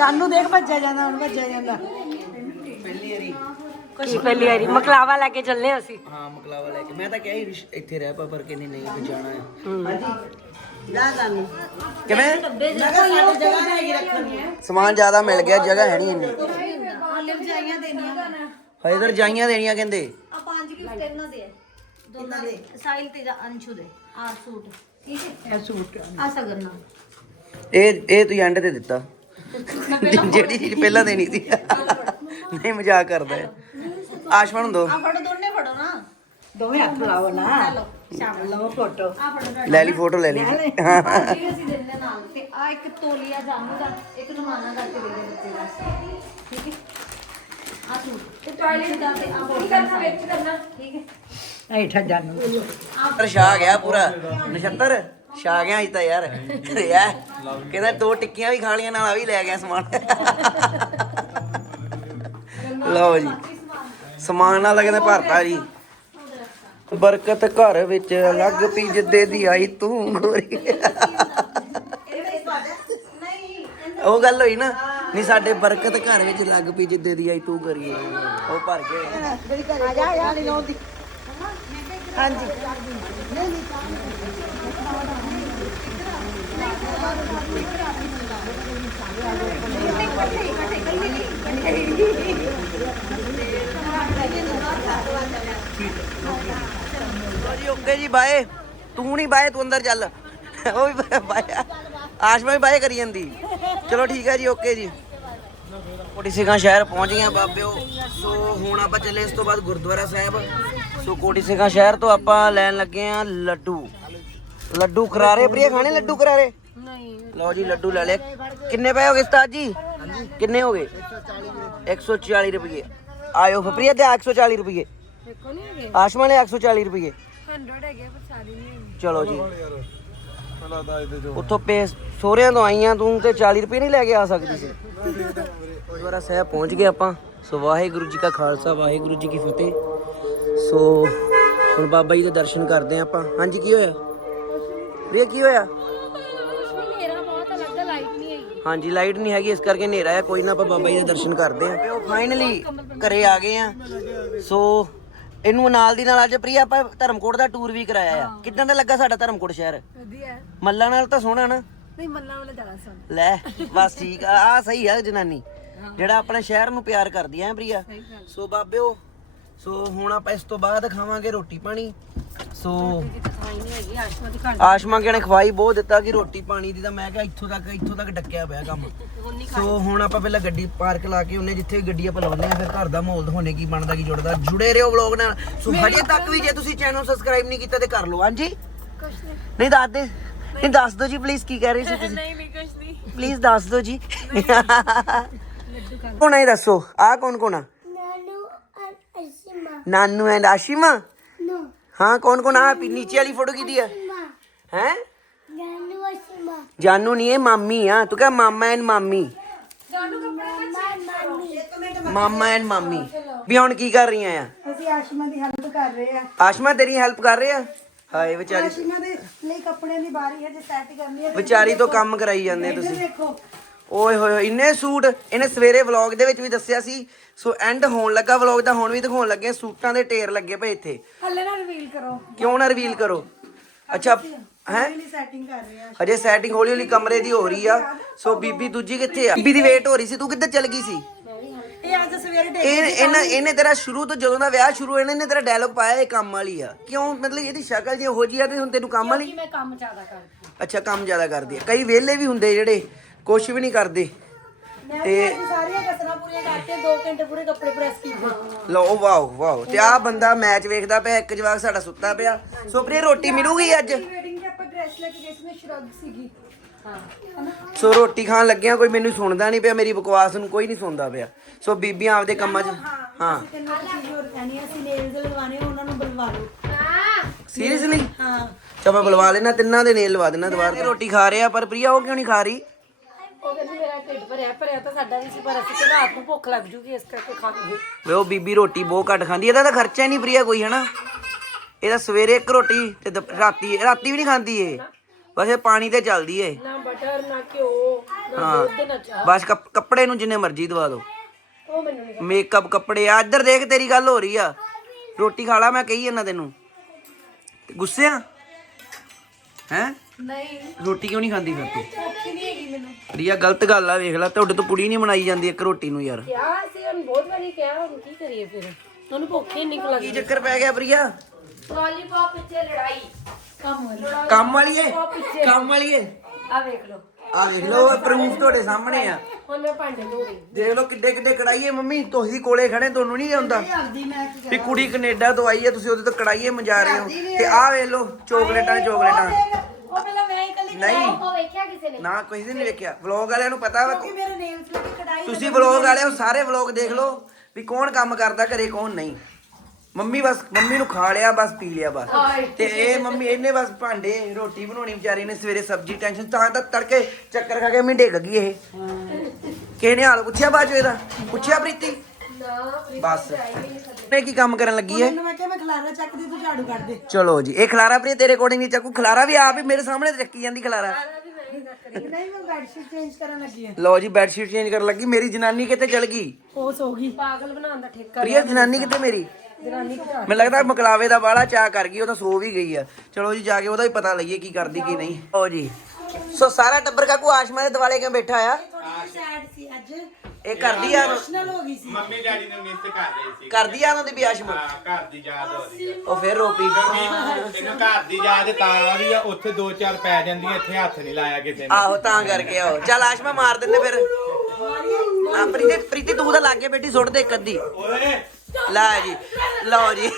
ਜਾਨੂ ਦੇਖ ਭੱਜਿਆ ਜਾਂਦਾ ਹੁਣ ਭੱਜਿਆ ਜਾਂਦਾ। ਪਹਿਲੀ ਵਾਰੀ ਕੁਛ ਪਹਿਲੀ ਵਾਰੀ? ਮਕਲਾਵਾ ਲੈ ਕੇ ਚੱਲੇ ਅਸੀਂ। ਹਾਂ ਮਕਲਾਵਾ ਲੈ ਕੇ। ਮੈਂ ਤਾਂ ਕਿਹਾ ਸੀ ਇੱਥੇ ਰਹਿ ਪਾ ਪਰ ਕਹਿੰਦੀ ਨਹੀਂ ਤੇ ਜਾਣਾ ਹੈ। ਕਿਵੇਂ? ਸਮਾਨ ਜ਼ਿਆਦਾ ਮਿਲ ਗਿਆ ਜਗ੍ਹਾ ਹੈ ਨਹੀਂ ਇੰਨੀ। ਹਾਲੇ ਵਜਾਈਆਂ ਦੇਣੀਆਂ। ਹਜੇ ਤਾਂ ਰਜਾਈਆਂ ਦੇਣੀਆਂ ਕਹਿੰਦੇ। ਆ ਪੰਜ ਗਿਫਟ ਇਹਨਾਂ ਦੇ ਆ। ਦੋਨਾਂ ਦੇ। ਸਾਹਿਲ ਤੇ ਜਾਂ ਅੰਸ਼ੂ ਦੇ। ਆ ਸੂਟ। ਠੀਕ ਹੈ? ਇਹ ਸੂਟ ਆ। ਸਗਰਨਾ ਇਹ ਇਹ ਤੂੰ ਐਂਡ ਤੇ ਦਿੱਤਾ। ਜਿਹੜੀ ਚੀਜ਼ ਪਹਿਲਾਂ ਦੇਣੀ ਸੀ। ਨਹੀਂ ਮਜ਼ਾਕ ਕਰਦਾ ਹੈ। ਆਸ਼ਮਨ ਨੂੰ ਦੋ। ਆ ਫੜੋ ਦੋਨੇ ਫੜੋ ਨਾ। ਦੋਵੇਂ ਹੱਥ ਲਾਓ ਨਾ। ਲਓ ਸ਼ਾਬਾਸ਼। ਲਓ ਫੋਟੋ। ਆ ਫੜੋ ਤੁਹਾਡਾ। ਲੈ ਲਈ ਫੋਟੋ ਲੈ ਲਈ। ਜੀ ਅਸੀਂ ਦਿੰਦੇ ਨਾਲ। ਤੇ ਆ ਇੱਕ ਤੋਲੀਆ ਜਾਮੂ ਦਾ ਇੱਕ ਰਮਾਨਾ ਕਰਕੇ ਦੇ ਦੇ ਬੱਚੇ ਦਾ। ਠੀਕ ਹੈ? ਆ ਸੂਟ ਤੇ ਟਾਇਲਟ ਦਾ ਤੇ ਆ ਬੋਡੀ ਕਰਨਾ ਵਿੱਚ ਕਰਨਾ? ਠੀਕ ਹੈ? ਐਠਾ ਜਾਨੂ ਪਰ ਛਾ ਗਿਆ ਪੂਰਾ। ਨਛੱਤਰ? ਛਾ ਗਿਆ ਅੱਜ ਤਾਂ ਯਾਰ। ਯਾ ਕਹਿੰਦਾ ਦੋ ਟਿੱਕੀਆਂ ਵੀ ਖਾ ਲੀਆਂ ਨਾਲ ਆ ਵੀ ਲੈ ਗਿਆ ਸਮਾਨ। ਲਓ ਜੀ। ਸਮਾਨ ਨਾਲ ਕਹਿੰਦਾ ਭਰਤਾ ਜੀ। ਬਰਕਤ ਘਰ ਵਿੱਚ ਲੱਗ ਪਈ ਜਿੱਦੇ ਦੀ ਆਈ ਤੂੰ ਗੋਰੀ ਉਹ ਗੱਲ ਹੋਈ ਨਾ ਨਹੀਂ ਸਾਡੇ ਬਰਕਤ ਘਰ ਵਿੱਚ ਲੱਗ ਪਈ ਜਿੱਦੇ ਦੀ ਆਈ ਤੂੰ ਕਰੀਏ ਉਹ ਭਰ ਕੇ ਆ ਜਾ ਯਾਰ ਨਹੀਂ ਲਾਉਂਦੀ ਹਾਂਜੀ ਓਕੇ ਜੀ, ਬਾਏ। ਤੂੰ ਨਹੀਂ ਬਾਏ, ਤੂੰ ਅੰਦਰ ਚੱਲ। ਉਹ ਵੀ ਬਾਏ ਆਸ਼ਮਾ ਵੀ ਬਾਏ ਕਰੀ ਜਾਂਦੀ। ਚਲੋ ਠੀਕ ਹੈ ਜੀ, ਓਕੇ ਜੀ। ਕੋਟੀ ਸਿੰਘਾਂ ਸ਼ਹਿਰ ਪਹੁੰਚ ਗਏ ਆ ਬਾਬਿਓ। ਸੋ ਹੁਣ ਆਪਾਂ ਚੱਲੇ ਇਸ ਤੋਂ ਬਾਅਦ ਗੁਰਦੁਆਰਾ ਸਾਹਿਬ। ਸੋ ਕੋਟੀ ਸਿੰਘਾਂ ਸ਼ਹਿਰ ਤੋਂ ਆਪਾਂ ਲੈਣ ਲੱਗੇ ਆ ਲੱਡੂ। ਲੱਡੂ ਖਰਾਰੇ, ਪ੍ਰਿਆ, ਖਾਣੇ ਲੱਡੂ ਖਰਾਰੇ? ਨਹੀਂ। ਲਓ ਜੀ ਲੱਡੂ ਲੈ ਲੈ ਕਿੰਨੇ ਪਏ ਹੋ ਗਏ ਉਸਤਾਦ ਜੀ? ਕਿੰਨੇ ਹੋ ਗਏ 140 ਰੁਪਏ। ਆਇਓ ਫਿਰ ਪ੍ਰਿਆ ਤੇ 140 ਰੁਪਏ। ਆਸ਼ਮਾ ਨੇ 140 ਰੁਪਏ। 100 ਹੈਗੇ ਪਰ ਸਾਰੀ ਨਹੀਂ ਚਲੋ ਜੀ। ਉੱਥੋਂ ਪੇ ਸੋਹਰਿਆਂ ਤੋਂ ਆਈਆਂ ਤੂੰ ਤੇ 40 ਰੁਪਏ ਨਹੀਂ ਲੈ ਕੇ ਆ ਸਕਦੀ ਸੀ। (laughs) ਗੁਰਦੁਆਰਾ ਸਾਹਿਬ ਪਹੁੰਚ ਗਏ ਆਪਾਂ। ਸੋ ਵਾਹਿਗੁਰੂ ਜੀ ਕਾ ਖਾਲਸਾ ਵਾਹਿਗੁਰੂ ਜੀ ਕੀ ਫਤਿਹ। ਸੋ ਹੁਣ ਬਾਬਾ ਜੀ ਦੇ ਦਰਸ਼ਨ ਕਰਦੇ ਹਾਂ ਆਪਾਂ। ਹਾਂਜੀ ਕੀ ਹੋਇਆ? ਵੀਰੇ ਕੀ ਹੋਇਆ? ਹਾਂਜੀ ਲਾਈਟ ਨਹੀਂ ਹੈਗੀ ਇਸ ਕਰਕੇ ਹਨੇਰਾ ਹੈ ਕੋਈ ਨਾ ਆਪਾਂ ਬਾਬਾ ਜੀ ਦੇ ਦਰਸ਼ਨ ਕਰਦੇ ਆਂ ਉਹ ਫਾਈਨਲੀ ਘਰੇ ਆ ਗਏ ਆ। ਸੋ ਇਹਨੂੰ ਨਾਲ ਦੀ ਨਾਲ ਅੱਜ ਪ੍ਰਿਆ ਆਪਾਂ ਧਰਮਕੋਟ ਦਾ ਟੂਰ ਵੀ ਕਰਾਇਆ ਆ। ਕਿੱਦਾਂ ਦਾ ਲੱਗਾ ਸਾਡਾ ਧਰਮਕੋਟ ਸ਼ਹਿਰ? ਵਧੀਆ। ਮੱਲਾਂ ਨਾਲ ਤਾਂ ਸੋਹਣਾ ਨਾ? ਨਹੀਂ ਮੱਲਾਂ ਵਾਲੇ ਜ਼ਿਆਦਾ ਸੁਣ ਲੈ ਬਸ ਠੀਕ ਆ ਆ ਸਹੀ ਆ ਜਨਾਨੀ। ਜਿਹੜਾ ਆਪਣੇ ਸ਼ਹਿਰ ਨੂੰ ਪਿਆਰ ਕਰਦੀ ਐ ਪ੍ਰਿਆ? ਸੋ ਬਾਬਿਓ ਸੋ ਹੁਣ ਆਪਾਂ ਇਸ ਤੋਂ ਬਾਅਦ ਖਾਵਾਂਗੇ ਰੋਟੀ ਪਾਣੀ। ਸੋ ਆਸ਼ਮਾ ਕਿਹਨੇ ਖਵਾਈ ਬਹੁਤ ਦਿੱਤਾ ਕਿ ਰੋਟੀ ਪਾਣੀ ਦੀ ਤਾਂ ਮੈਂ ਕਿਹਾ ਇੱਥੋਂ ਤੱਕ ਇੱਥੋਂ ਤੱਕ ਡੱਕਿਆ ਪਿਆ ਕੰਮ। ਸੋ ਹੁਣ ਆਪਾਂ ਪਹਿਲਾਂ ਗੱਡੀ ਪਾਰਕ ਲਾ ਕੇ ਉਹਨੇ ਜਿੱਥੇ ਗੱਡੀ ਆਪਾਂ ਲਾਉਂਦੇ ਆ ਫਿਰ ਘਰ ਦਾ ਮਾਹੌਲ ਦਿਖਾਉਣੇ ਕੀ ਬਣਦਾ ਕੀ ਜੁੜਦਾ। ਜੁੜੇ ਰਹੋ ਵਲੌਗ ਨਾਲ। ਸੋ ਹਜੇ ਤੱਕ ਵੀ ਜੇ ਤੁਸੀਂ ਚੈਨਲ ਸਬਸਕ੍ਰਾਈਬ ਨਹੀਂ ਕੀਤਾ ਤੇ ਕਰ ਲਓ। ਹਾਂਜੀ? ਨਹੀਂ। ਦੱਸ ਦੇ। ਨਹੀਂ ਦੱਸ ਦਿਓ ਜੀ ਪਲੀਜ਼ ਕੀ ਕਹਿ ਰਹੇ ਸੀ ਤੁਸੀਂ? ਨਹੀਂ ਨਹੀਂ ਕੁਝ ਨਹੀਂ। ਪਲੀਜ਼ ਦੱਸ ਦਿਓ ਜੀ। ਕੌਣ ਹੈ ਇਹ ਦੱਸੋ ਆ ਕੌਣ ਕੌਣ ਆ? ਨਾਨੂ ਐਂਡ ਆਸ਼ਿਮਾ ਹਾਂ ਕੌਣ ਕੌਣ ਆ ਪੀ- ਨੀਚੇ ਵਾਲੀ ਫੋਟੋ ਕਿਹਦੀ ਆ ਹੈ ਜਾਨੂ ਨਹੀਂ ਇਹ ਮਾਮੀ ਆ ਤੂੰ ਕਹ ਮਾਮਾ ਐਂਡ ਮਾਮੀ ਮਾਮਾ ਐਂਡ ਮਾਮੀ ਵੀ ਹੁਣ ਕੀ ਕਰ ਰਹੀਆਂ ਆ ਅਸੀਂ ਆਸ਼ਮਾ ਦੀ ਹੈਲਪ ਕਰ ਰਹੇ ਆ ਆਸ਼ਮਾ ਤੇਰੀ ਹੈਲਪ ਕਰ ਰਹੇ ਆ ਹਾਏ ਵਿਚਾਰੀ ਆਸ਼ਮਾ ਦੇ ਲਈ ਕੱਪੜਿਆਂ ਦੀ ਬਾਰੀ ਹੈ ਜੇ ਸੈੱਟ ਕਰਨੀ ਹੈ ਵਿਚਾਰੀ ਤੋਂ ਕੰਮ ਕਰਾਈ ਜਾਂਦੇ ਤੁਸੀਂ ਦੇਖੋ ਓਏ ਹੋਏ ਇੰਨੇ ਸੂਟ ਇਹਨੇ ਸਵੇਰੇ ਵਲੌਗ ਦੇ ਵਿੱਚ ਵੀ ਦੱਸਿਆ ਸੀ। ਸੋ ਐਂਡ ਹੋਣ ਲੱਗਾ ਵਲੌਗ ਦਾ ਹੁਣ ਵੀ ਦਿਖਾਉਣ ਲੱਗੇ ਸੂਟਾਂ ਦੇ ਢੇਰ ਲੱਗੇ ਪਏ ਇੱਥੇ। ਹੱਲੇ ਨਾ ਰਿਵੀਲ ਕਰੋ। ਕਿਉਂ ਨਾ ਰਿਵੀਲ ਕਰੋ? ਅੱਛਾ ਹੈ? ਸੈਟਿੰਗ ਕਰ ਰਹੇ ਆ। ਹਜੇ ਸੈਟਿੰਗ ਹੌਲੀ ਹੌਲੀ ਕਮਰੇ ਦੀ ਹੋ ਰਹੀ ਆ। ਸੋ ਬੀਬੀ ਦੂਜੀ ਕਿੱਥੇ ਆ? ਬੀਬੀ ਦੀ ਵੇਟ ਹੋ ਰਹੀ ਸੀ ਤੂੰ ਕਿੱਧਰ ਚਲ ਗਈ ਸੀ? ਇਹ ਅੱਜ ਸਵੇਰੇ ਡੇ ਇਹ ਇਹਨਾਂ ਇਹਨੇ ਤੇਰਾ ਸ਼ੁਰੂ ਤੋਂ ਜਦੋਂ ਦਾ ਵਿਆਹ ਸ਼ੁਰੂ ਹੋਇਆ ਇਹਨੇ ਤੇਰਾ ਡਾਇਲੌਗ ਪਾਇਆ ਇਹ ਕੰਮ ਵਾਲੀ ਆ। ਕਿਉਂ? ਮਤਲਬ ਇਹਦੀ ਸ਼ਕਲ ਜੇ ਹੋ ਜੀ ਆ ਤੇ ਹੁਣ ਤੈਨੂੰ ਕੰਮ ਵਾਲੀ? ਮੈਂ ਕੰਮ ਜ਼ਿਆਦਾ ਕਰਦੀ ਅੱਛਾ ਕੰਮ ਜ਼ਿਆਦਾ ਕਰਦੀ ਆ। ਕਈ ਵਿਹਲੇ ਵੀ ਹੁੰਦੇ ਜਿਹੜੇ ਕੁਝ ਵੀ ਨਹੀਂ ਕਰਦੇ। ਤੇ ਸਾਰੀਆਂ ਕਸਰਾਂ ਪੂਰੀਆਂ ਕਰਕੇ 2 ਘੰਟੇ ਪੂਰੇ ਕੱਪੜੇ ਪ੍ਰੈਸ ਕੀਤੇ। ਲਓ ਵਾਓ ਵਾਓ। ਤੇ ਆ ਬੰਦਾ ਮੈਚ ਵੇਖਦਾ ਪਿਆ ਇੱਕ ਜਵਾਕ ਸਾਡਾ ਸੁੱਤਾ ਪਿਆ। ਸੋ ਪ੍ਰਿയ ਰੋਟੀ ਮਿਲੂਗੀ ਅੱਜ? ਵੇਟਿੰਗ ਤੇ ਆਪਾਂ ਡਰੈਸ ਲੈ ਕੇ ਗਏ ਸੀ ਮੈਂ ਸ਼ਰਗ ਸੀਗੀ। ਸੋ ਰੋਟੀ ਖਾਣ ਲੱਗਿਆ ਕੋਈ ਮੈਨੂੰ ਸੁਣਦਾ ਨਹੀਂ ਪਿਆ ਮੇਰੀ ਬਕਵਾਸ ਨੂੰ ਕੋਈ ਨਹੀਂ ਸੁਣਦਾ ਪਿਆ। ਸੋ ਬੀਬੀਆਂ ਆਪਦੇ ਕੰਮਾਂ 'ਚ ਹਾਂ ਤੈਨੂੰ ਇੱਕ ਚੀਜ਼ ਹੋਰ ਕਹਿਣੀ ਹੈ ਅਸੀਂ ਨੇਲਸ ਲਗਵਾਣੇ ਆ, ਉਹਨਾਂ ਨੂੰ ਬੁਲਵਾ ਲਓ ਸੀਰੀਅਸਲੀ ਹਾਂ। ਚਾ ਮੈਂ ਬੁਲਵਾ ਲੈਣਾ ਤਿੰਨਾਂ ਦੇ ਨੇਲ ਲਵਾ ਦੇਣਾ ਦੁਬਾਰਾ ਰੋਟੀ ਖਾ ਰਿਹਾ ਪਰ ਪ੍ਰਿਆ ਉਹ ਕਿਉਂ ਨਹੀਂ ਖਾ ਰਹੀ? ਉਹ ਕਹਿੰਦੀ ਮੇਰਾ ਢਿੱਡ ਭਰਿਆ ਭਰਿਆ ਤਾਂ ਸਾਡਾ ਵੀ ਸੀ ਪਰ ਅਸੀਂ ਕਿ ਰਾਤ ਨੂੰ ਭੁੱਖ ਲੱਗ ਜੂਗੀ ਇਸ ਕਰਕੇ ਖਾਵਾਂਗੇ ਵੇ ਉਹ ਬੀਬੀ ਰੋਟੀ ਬਹੁਤ ਘੱਟ ਖਾਂਦੀ ਇਹਦਾ ਤਾਂ ਖਰਚਾ ਹੀ ਨਹੀਂ ਪ੍ਰਿਆ ਕੋਈ ਹਨਾ? ਇਹਦਾ ਸਵੇਰੇ ਇੱਕ ਰੋਟੀ ਤੇ ਦੁਪ- ਰਾਤੀ ਰਾਤੀ ਵੀ ਨਹੀਂ ਖਾਂਦੀ ਇਹ। ਬਸ ਇਹ ਪਾਣੀ ਤੇ ਚੱਲਦੀ ਏ। ਨਾ ਬਟਰ ਨਾ ਘਿਓ ਨਾ ਦੁੱਧ ਨਾ ਚਾਹ। ਬਸ ਕੱਪ- ਕੱਪੜੇ ਨੂੰ ਜਿੰਨੇ ਮਰਜ਼ੀ ਦਵਾ ਦਿਓ ਉਹ ਮੈਨੂੰ ਨਹੀਂ ਮੇਕਅਪ ਕੱਪੜੇ ਆ ਇੱਧਰ ਦੇਖ ਤੇਰੀ ਗੱਲ ਹੋ ਰਹੀ ਆ। ਰੋਟੀ ਖਾ ਲਾ ਮੈਂ ਕਹੀ ਇਹਨਾਂ ਤੈਨੂੰ। ਤੇ ਗੁੱਸੇ ਆ? ਹੈ? ਨਹੀਂ। ਰੋਟੀ ਕਿਉਂ ਨਹੀਂ ਖਾਂਦੀ ਫਿਰ ਤੂੰ? ਭੁੱਖ ਹੀ ਨਹੀਂ ਹੈਗੀ ਮੈਨੂੰ। ਰੀਆ ਗਲਤ ਗੱਲ ਆ ਵੇਖ ਲੈ ਤੁਹਾਡੇ ਤੋਂ ਪੁੜੀ ਨਹੀਂ ਬਣਾਈ ਜਾਂਦੀ ਇੱਕ ਰੋਟੀ ਨੂੰ ਯਾਰ। ਕਿਹਾ ਸੀ ਉਹਨੂੰ ਬਹੁਤ ਵਾਰੀ ਕਿਹਾ ਹੁਣ ਕੀ ਕਰੀਏ ਫਿਰ? ਉਹਨੂੰ ਭੁੱਖ ਹੀ ਨਹੀਂ ਕੀ ਚੱਕਰ ਪੈ ਗਿਆ ਪ੍ਰਿਆ? ਲੋਲੀਪੌਪ ਪਿੱਛੇ ਲੜਾਈ। ਕੰਮ ਵਾਲੀ। ਕੰਮ ਵਾਲੀ ਏ ਕੰਮ ਵਾਲੀ ਏ ਆ ਵੇਖ ਲਓ। ਆ ਵੇਖ ਲਓ ਪ੍ਰੂਫ ਤੁਹਾਡੇ ਸਾਹਮਣੇ ਆ। ਹੁਣ ਮੈਂ ਭਾਂਡੇ ਧੋ ਰਹੀ ਦੇਖ ਲਓ ਕਿੱਡੇ ਕਿੱਡੇ ਕੜਾਈਏ ਮੰਮੀ ਤੁਸੀਂ ਕੋਲੇ ਖੜੇ ਤੁਹਾਨੂੰ ਨਹੀਂ ਆਉਂਦਾ ਵੀ ਕੁੜੀ ਕੈਨੇਡਾ ਤੋਂ ਆਈ ਹੈ ਤੁਸੀਂ ਉਹਦੇ ਤੋਂ ਕੜਾਈਏ ਮੰਜਾ ਰਹੇ ਹੋ। ਤੇ ਆਹ ਵੇਖ ਲਓ ਚੋਕਲੇਟਾਂ ਹੀ ਚੋਕਲੇਟਾਂ। ਉਹ ਪਹਿਲਾਂ ਮੈਂ ਹੀ ਕੱਲੀ ਨਹੀਂ। ਉਹ ਵੇਖਿਆ ਕਿਸੇ ਨੇ। ਨਾ ਕਿਸੇ ਨੇ ਵੇਖਿਆ। ਵਲੌਗ ਵਾਲਿਆਂ ਨੂੰ ਪਤਾ ਵਾ ਕਿ ਮੇਰੇ ਨੇਲਸ ਲੱਗੀ ਕਢਾਈ ਤੁਸੀਂ ਵਲੌਗ ਵਾਲੇ ਹੋ ਸਾਰੇ ਵਲੌਗ ਦੇਖ ਲਓ ਵੀ ਕੌਣ ਕੰਮ ਕਰਦਾ ਘਰੇ ਕੌਣ ਨਹੀਂ। ਮੰਮੀ ਬਸ ਮੰਮੀ ਨੂੰ ਖਾ ਲਿਆ ਬਸ ਪੀ ਲਿਆ ਬਸ। ਤੇ ਇਹ ਮੰਮੀ ਇਹਨੇ ਬਸ ਭਾਂਡੇ ਰੋਟੀ ਬਣਾਉਣੀ ਵਿਚਾਰੀ ਨੇ ਸਵੇਰੇ ਸਬਜ਼ੀ ਟੈਨਸ਼ਨ ਤਾਂ ਤਾਂ ਤੜਕੇ ਚੱਕਰ ਖਾ ਕੇ ਮੈਂ ਡਿੱਗ ਗਈ ਇਹ ਕਿਸੇ ਨੇ ਹਾਲ ਪੁੱਛਿਆ ਬਾਜੂ ਇਹਦਾ? ਪੁੱਛਿਆ ਪ੍ਰੀਤੀ? ਬਸ। ਇਹ ਕੀ ਕੰਮ ਕਰਨ ਲੱਗੀ ਹੈ ਮੈਨੂੰ ਮੈਂ ਕਿਹਾ ਮੈਂ ਖਲਾਰਾ ਚੱਕਦੀ ਤੂੰ ਝਾੜੂ ਕੱਢ ਦੇ। ਚਲੋ ਜੀ ਇਹ ਖਲਾਰਾ ਪ੍ਰੀਤ ਤੇਰੇ ਅਕੋਰਡਿੰਗ ਨਹੀਂ ਚੱਕੂ ਖਲਾਰਾ ਵੀ ਆਪ ਹੀ ਮੇਰੇ ਸਾਹਮਣੇ ਤੇ ਚੱਕੀ ਜਾਂਦੀ ਖਲਾਰਾ। ਨਹੀਂ ਮੈਂ ਬੈੱਡ ਸ਼ੀਟ ਚੇਂਜ ਕਰਨ ਲੱਗੀ ਹਾਂ ਲਓ ਜੀ ਬੈੱਡ ਸ਼ੀਟ ਚੇਂਜ ਕਰਨ ਲੱਗੀ ਮੇਰੀ ਜਨਾਨੀ ਕਿਤੇ ਚਲ ਗਈ? ਉਹ ਸੋ ਗਈ। ਪਾਗਲ ਬਣਾਉਣ ਦਾ ਠੇਕਾ ਪ੍ਰਿਆ ਜਨਾਨੀ ਕਿਤੇ ਮੇਰੀ? ਜਨਾਨੀ ਮੈਨੂੰ ਲੱਗਦਾ ਮਕਲਾਵੇ ਦਾ ਬਾਲਾ ਚਾਹ ਕਰ ਗਈ ਉਹ ਤਾਂ ਸੋ ਵੀ ਗਈ ਆ। ਚਲੋ ਜੀ ਜਾ ਕੇ ਉਹਦਾ ਵੀ ਪਤਾ ਲਈਏ ਕੀ ਕਰਦੀ ਕੀ ਨਹੀਂ। ਓ ਜੀ। ਸੋ ਸਾਰਾ ਟੱਬਰ ਕਾਕੂ ਆਸ਼ਮਾ ਦੇ ਦਿਵਾਲੇ ਕਿਉਂ ਬੈਠਾ ਆ? ਸੈਡ ਸੀ ਅੱਜ। ਇਹ ਕਰਦੀ ਆ ਇਮੋਸ਼ਨਲ ਹੋ ਗਈ ਸੀ। ਮੰਮੀ ਡੈਡੀ ਨੇ ਮਿਸ ਕਰ ਲਈ ਸੀ। ਕਰਦੀ ਆ ਉਹਨਾਂ ਦੀ ਵੀ ਆਸ਼ਮਾ। ਹਾਂ ਘਰ ਦੀ ਯਾਦ ਹੋ ਰਹੀ ਹੈ ਉਹ ਫਿਰ ਰੋਪੀ। ਇਹਨੂੰ ਘਰ ਦੀ ਯਾਦ ਤਾਂ ਆ ਰਹੀ ਆ ਉੱਥੇ ਦੋ ਚਾਰ ਪੈ ਜਾਂਦੀਆਂ ਇੱਥੇ ਹੱਥ ਨਹੀਂ ਲਾਇਆ ਕਿਸੇ ਨੇ। ਆਹੋ ਤਾਂ ਕਰਕੇ ਆਓ ਚੱਲ ਆਸ਼ਮਾ ਮਾਰ ਦਿੰਦੇ ਫਿਰ। ਆ ਪ੍ਰੀਤੀ ਪ੍ਰੀਤੀ ਤੂੰ ਤਾਂ ਲਾਗੇ ਬੈਠੀ ਸੁੱਟ ਦੇ ਇੱਕ ਅੱਧੀ। ਓਏ। ਲੈ ਜੀ ਲਓ ਜੀ।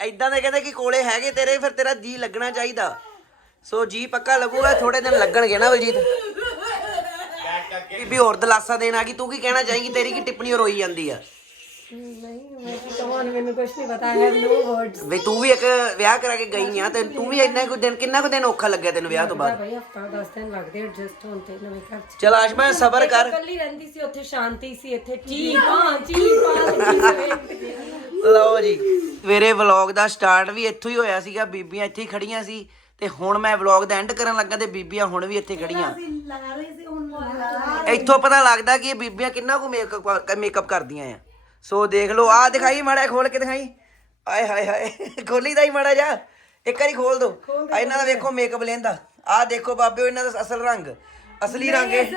ਐਦਾਂ ਦੇ ਕਹਿੰਦੇ ਕਿ ਕੋਲੇ ਹੈਗੇ ਤੇਰੇ ਫਿਰ ਤੇਰਾ ਜੀ ਲੱਗਣਾ ਚਾਹੀਦਾ। ਸੋ ਜੀ ਪੱਕਾ ਲੱਗੂਗਾ ਥੋੜੇ ਦਿਨ ਲੱਗਣਗੇ ਨਾ ਬਲਜੀਤ। ਬੀਬੀ ਹੋਰ ਦਲਾਸਾ ਦੇਣ ਆ ਗਈ ਤੂੰ ਕੀ ਕਹਿਣਾ ਚਾਹੇਂਗੀ? ਤੇਰੀ ਕੀ ਟਿੱਪਣੀ ਰੋਈ ਜਾਂਦੀ ਆ? ਨਹੀਂ ਮੈਂ ਕੀ ਕਹਾਂ ਮੈਨੂੰ ਕੁਝ ਨਹੀਂ ਪਤਾ ਹੈ ਨੋ ਵਰਡਸ ਵੀ ਤੂੰ ਵੀ ਇੱਕ ਵਿਆਹ ਕਰਾ ਕੇ ਗਈ ਆ ਤੇ ਤੂੰ ਵੀ ਇੰਨਾ ਕੁ ਦਿਨ ਕਿੰਨਾ ਕੁ ਦਿਨ ਔਖਾ ਲੱਗਿਆ ਤੈਨੂੰ ਵਿਆਹ ਤੋਂ ਬਾਅਦ? ਭਾਈ ਹਫਤਾ 10 ਦਿਨ ਲੱਗਦੇ ਐਡਜਸਟ ਹੋਣ ਤੇ ਨਵੇਂ ਘਰ ਚ। ਚਲ ਆਸ਼ਮਾ ਸਬਰ ਕਰ। ਇਕੱਲੀ ਰਹਿੰਦੀ ਸੀ ਉੱਥੇ ਸ਼ਾਂਤੀ ਸੀ ਇੱਥੇ ਚੀ ਹਾਂ ਚੀ ਪਾ ਲੱਗੀ ਸਵੇਰ ਲਓ ਜੀ ਸਵੇਰੇ ਵਲੌਗ ਦਾ ਸਟਾਰਟ ਵੀ ਇੱਥੋਂ ਹੀ ਹੋਇਆ ਸੀਗਾ ਬੀਬੀਆਂ ਇੱਥੇ ਹੀ ਖੜੀਆਂ ਸੀ। ਤੇ ਹੁਣ ਮੈਂ ਵਲੌਗ ਦਾ ਐਂਡ ਕਰਨ ਲੱਗਾ ਤੇ ਬੀਬੀਆਂ ਹੁਣ ਵੀ ਇੱਥੇ ਖੜੀਆਂ। ਅਸੀਂ ਲਾ ਰਹੇ ਸੀ ਹੁਣ ਲਾ ਇੱਥੋਂ ਪਤਾ ਲੱਗਦਾ ਕਿ ਇਹ ਬੀਬੀਆਂ ਕਿੰਨਾ ਕੁ ਮੇਕਅਪ ਮੇਕਅਪ ਕਰਦੀਆਂ ਆ। ਸੋ ਦੇਖ ਲਓ ਆ ਦਿਖਾਈ ਮਾੜਾ ਖੋਲ ਕੇ ਦਿਖਾਈ। ਆਏ ਹਾਏ ਹਾਏ ਖੋਲੀ ਦਾ ਹੀ ਮਾੜਾ ਜਾ ਇੱਕ ਵਾਰੀ ਖੋਲ ਦੋ। ਇਹਨਾਂ ਦਾ ਵੇਖੋ ਮੇਕਅਪ ਲੈਂਦਾ ਆ ਦੇਖੋ ਬਾਬਿਓ ਇਹਨਾਂ ਦਾ ਅਸਲ ਰੰਗ। ਅਸਲੀ ਰੰਗ ਇਹ।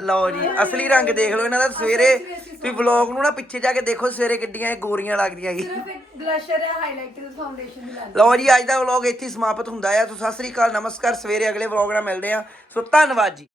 ਲਓ ਜੀ ਅਸਲੀ ਰੰਗ ਦੇਖ ਲਓ ਇਹਨਾਂ ਦਾ। ਸਵੇਰੇ ਤੁਸੀਂ ਵਲੌਗ ਨੂੰ ਨਾ ਪਿੱਛੇ ਜਾ ਕੇ ਦੇਖੋ ਸਵੇਰੇ ਕਿੱਡੀਆਂ ਇਹ ਗੋਰੀਆਂ ਲੱਗਦੀਆਂ ਜੀ। ਬਲਸ਼ਰ ਹੈ ਹਾਈਲਾਈਟਰ ਫਾਊਂਡੇਸ਼ਨ ਦੀ ਲਾ ਲਓ ਜੀ ਅੱਜ ਦਾ ਵਲੌਗ ਇੱਥੇ ਹੀ ਸਮਾਪਤ ਹੁੰਦਾ ਆ। ਸੋ ਸਤਿ ਸ੍ਰੀ ਅਕਾਲ ਨਮਸਕਾਰ। ਸਵੇਰੇ ਅਗਲੇ ਵਲੌਗ ਨਾਲ ਮਿਲਦੇ ਆ ਸੋ ਧੰਨਵਾਦ ਜੀ।